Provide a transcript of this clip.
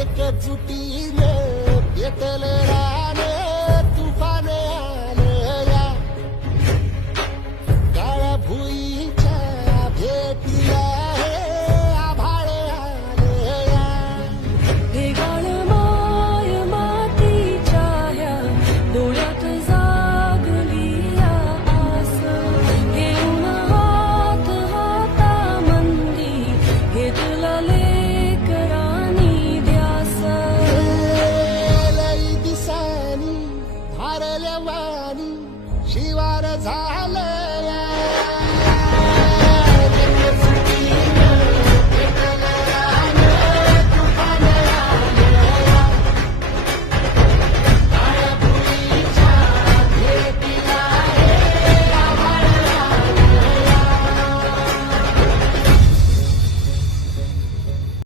एकजुटीने पेटले देवानी शिवार झालं.